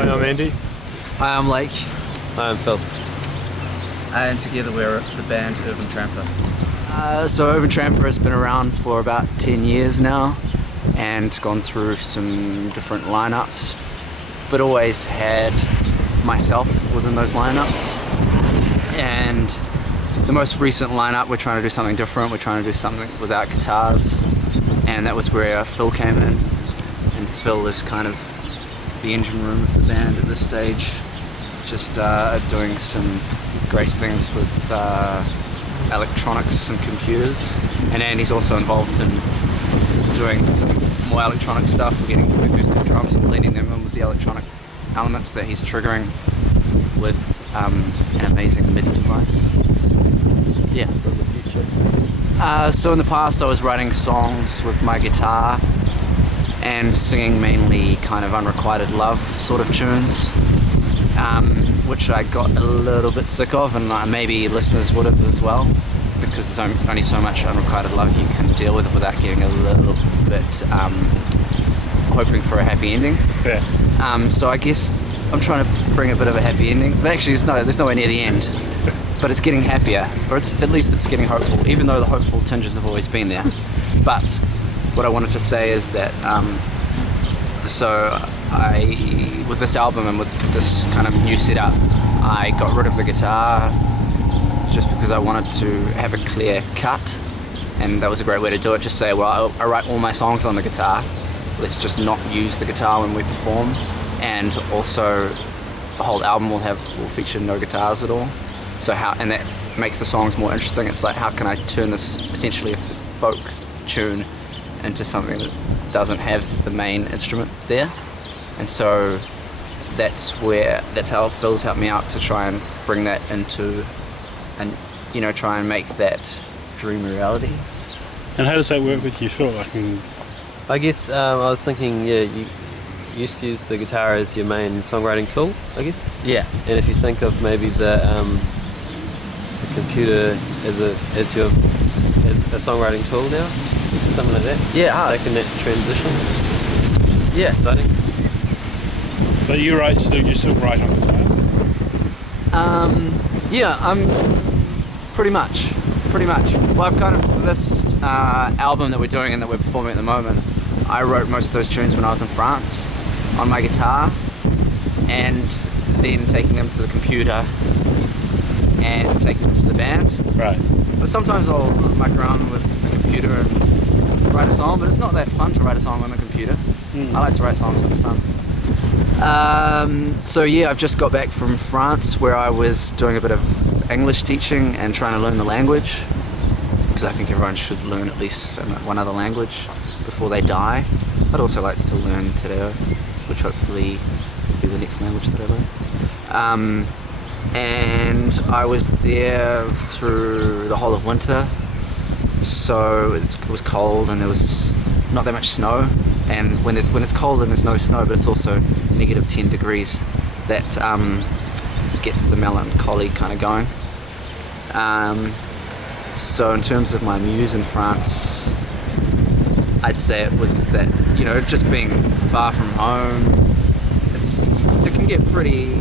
Hi, I'm Andy. Hi, I'm Lake. Hi, I'm Phil. And together we're the band Urban Tramper. So Urban Tramper has been around for about 10 years now and gone through some different lineups, but always had myself within those lineups. And the most recent lineup, we're trying to do something different. We're trying to do something without guitars, and that was where Phil came in. And Phil is kind of the engine room of the band at this stage, just doing some great things with electronics and computers. And Andy's also involved in doing some more electronic stuff. We're getting acoustic drums and blending them in with the electronic elements that he's triggering with an amazing MIDI device. Yeah. So in the past I was writing songs with my guitar and singing mainly kind of unrequited love sort of tunes, which I got a little bit sick of, and maybe listeners would have as well, because there's only so much unrequited love you can deal with without getting a little bit hoping for a happy ending. Yeah. So I guess I'm trying to bring a bit of a happy ending, but actually there's nowhere near the end. But it's getting happier, or at least it's getting hopeful, even though the hopeful tinges have always been there. But what I wanted to say is that, with this album and with this kind of new setup, I got rid of the guitar just because I wanted to have a clear cut, and that was a great way to do it. Just say, well, I write all my songs on the guitar, let's just not use the guitar when we perform, and also the whole album will feature no guitars at all. So and that makes the songs more interesting. It's like, how can I turn this essentially a folk tune into something that doesn't have the main instrument there? And so that's how Phil's helped me out to try and bring that into, and try and make that dream a reality. And how does that work with you, Phil? I guess I was thinking, you used to use the guitar as your main songwriting tool, I guess. Yeah. And if you think of maybe the computer as a songwriting tool now, something like that. Yeah. Taking that transition. Yeah. Exciting. So you still write on guitar? Yeah, I'm pretty much. Well, I've kind of, this album that we're doing and that we're performing at the moment, I wrote most of those tunes when I was in France on my guitar, and then taking them to the computer and taking them to the band. Right. But sometimes I'll muck around with the computer and write a song, but it's not that fun to write a song on the computer. I like to write songs in the sun. So yeah, I've just got back from France, where I was doing a bit of English teaching and trying to learn the language, because I think everyone should learn at least one other language before they die. I'd also like to learn Te Reo, which hopefully will be the next language that I learn. And I was there through the whole of winter, so it was cold and there was not that much snow. And when it's cold and there's no snow, but it's also negative 10 degrees, that gets the melancholy kind of going. So in terms of my muse in France, I'd say it was that, just being far from home, it can get pretty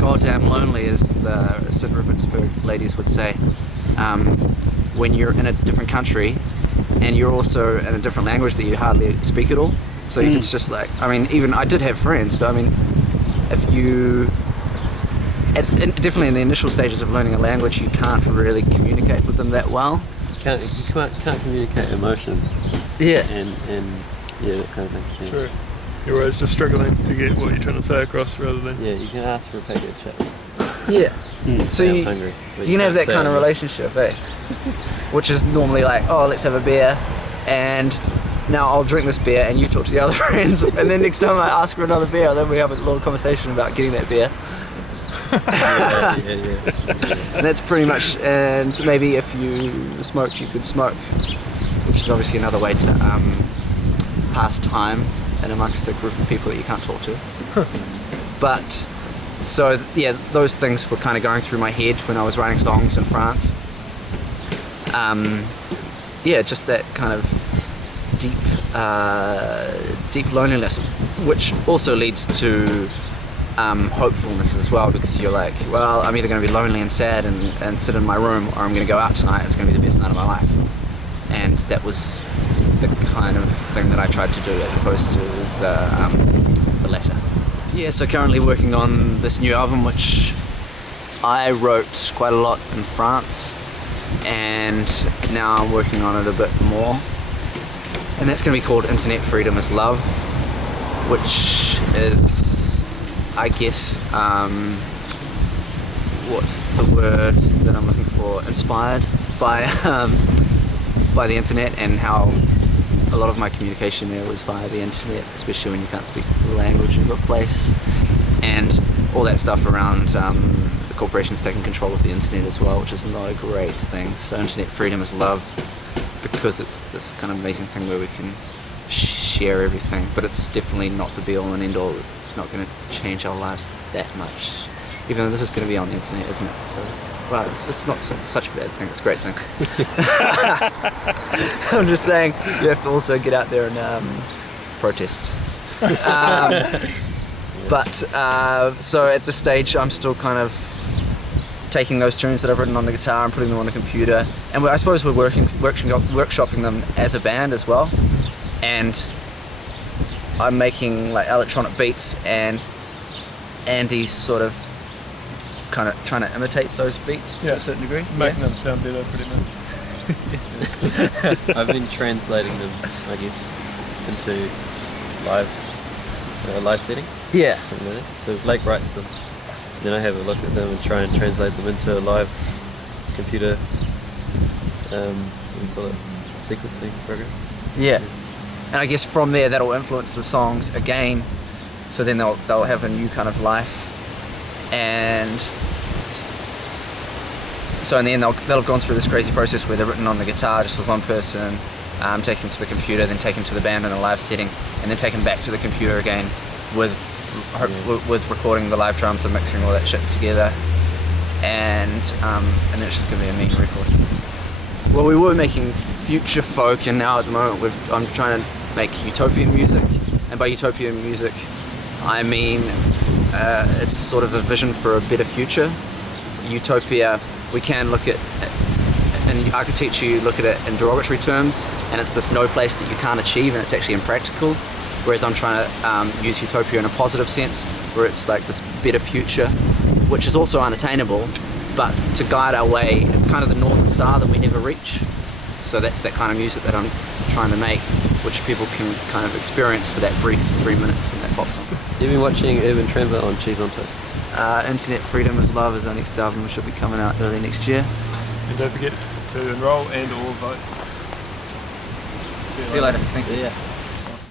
goddamn lonely, as the St. Rupertsburg ladies would say, when you're in a different country and you're also in a different language that you hardly speak at all. So it's just like, even I did have friends, but if you, definitely in the initial stages of learning a language, you can't really communicate with them that well. You can't communicate emotions. Yeah. And that kind of thing. Yeah. True. You're always just struggling to get what you're trying to say across, rather than... Yeah, you can ask for a packet of chips. Yeah. So I'm hungry, you can have that kind of relationship, eh? Which is normally like, oh, let's have a beer, and now I'll drink this beer and you talk to the other friends, and then next time I ask for another beer, then we have a little conversation about getting that beer. Yeah. And that's pretty much, and maybe if you smoked, you could smoke, which is obviously another way to pass time and amongst a group of people that you can't talk to. But so yeah, those things were kind of going through my head when I was writing songs in France. Just that kind of deep loneliness, which also leads to hopefulness as well, because you're like, well, I'm either going to be lonely and sad and sit in my room, or I'm going to go out tonight. It's going to be the best night of my life. And that was the kind of thing that I tried to do, as opposed to the latter. Yeah, so currently working on this new album, which I wrote quite a lot in France, and now I'm working on it a bit more. And that's going to be called Internet Freedom is Love, which is, I guess, what's the word that I'm looking for? Inspired by the internet, and how a lot of my communication there was via the internet, especially when you can't speak the language of a place, and all that stuff around the corporations taking control of the internet as well, which is not a great thing. So Internet Freedom is Love, because it's this kind of amazing thing where we can share everything, but it's definitely not the be all and end all. It's not going to change our lives that much, even though this is going to be on the internet, isn't it? So, well, it's not such a bad thing. It's a great thing. I'm just saying, you have to also get out there and protest. But so at this stage, I'm still kind of taking those tunes that I've written on the guitar and putting them on the computer, and I suppose we're workshopping them as a band as well. And I'm making like electronic beats, and Andy's sort of kind of trying to imitate those beats to a certain degree. Making them sound better, pretty much. I've been translating them, I guess, into live setting. Yeah. Something like that. So Blake writes them, and then I have a look at them and try and translate them into a live computer, what do you call it, sequencing program. Yeah. And I guess from there that'll influence the songs again, so then they'll have a new kind of life. And so in the end they'll have gone through this crazy process where they're written on the guitar just with one person, taken to the computer, then taken to the band in a live setting, and then taken back to the computer again with recording the live drums and mixing all that shit together, and it's just going to be a mean record. Well, we were making future folk, and now at the moment I'm trying to make utopian music, and by utopian music I mean it's sort of a vision for a better future. Utopia, we can look at, in architecture you look at it in derogatory terms, and it's this no place that you can't achieve, and it's actually impractical, whereas I'm trying to use utopia in a positive sense, where it's like this better future, which is also unattainable, but to guide our way, it's kind of the northern star that we never reach. So that's that kind of music that I'm trying to make, which people can kind of experience for that brief 3 minutes in that pop song. You've been watching Urban Tramper on Cheese on Toast. Internet Freedom is Love is our next album, which will be coming out early next year. And don't forget to enroll and or vote. See you later. Thank you. Yeah.